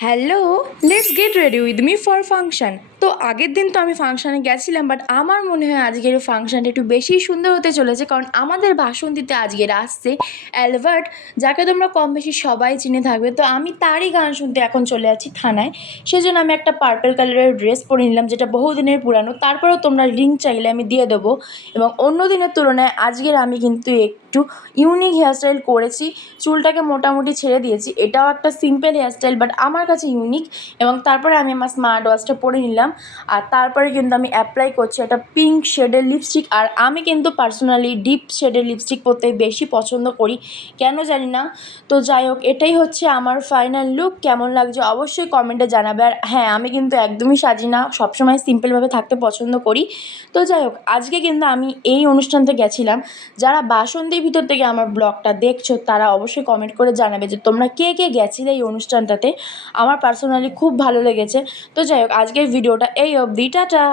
Hello, let's get ready with me for function. তো আগের দিন তো আমি ফাংশানে গেছিলাম, বাট আমার মনে হয় আজকের ফাংশানটা একটু বেশি সুন্দর হতে চলেছে, কারণ আমাদের বাসন্তীতে আজকের আসছে অ্যালবার্ট, যাকে তোমরা কম বেশি সবাই চিনে থাকবে। তো আমি তারই গান শুনতে এখন চলে যাচ্ছি থানায়। সেজন্য আমি একটা পার্পল কালারের ড্রেস পরে নিলাম, যেটা বহুদিনের পুরানো। তারপরেও তোমরা লিঙ্ক চাইলে আমি দিয়ে দেবো। এবং অন্য দিনের তুলনায় আজকের আমি কিন্তু একটু ইউনিক হেয়ারস্টাইল করেছি। চুলটাকে মোটামুটি ছেড়ে দিয়েছি, এটাও একটা সিম্পল হেয়ারস্টাইল, বাট আমার কাছে ইউনিক। এবং তারপরে আমি আমার স্মার্ট ওয়াচটা পরে নিলাম। আর তারপরে কিন্তু আমি অ্যাপ্লাই করছি একটা পিঙ্ক শেডের লিপস্টিক। আর আমি কিন্তু পার্সোনালি ডিপ শেডের লিপস্টিক পরতে বেশি পছন্দ করি, কেন জানি না। তো যাই হোক, এটাই হচ্ছে আমার ফাইনাল লুক। কেমন লাগছে অবশ্যই কমেন্টে জানাবে। আর হ্যাঁ, আমি কিন্তু একদমই সাজি না, সবসময় সিম্পলভাবে থাকতে পছন্দ করি। তো যাই হোক, আজকে কিন্তু আমি এই অনুষ্ঠানতে গেছিলাম। যারা বাসন্তীর ভিতর থেকে আমার ব্লগটা দেখছো তারা অবশ্যই কমেন্ট করে জানাবে যে তোমরা কে কে গেছিলে এই অনুষ্ঠানটাতে। আমার পার্সোনালি খুব ভালো লেগেছে। তো যাই হোক, আজকের ভিডিওটা এই অবধি, টাটা।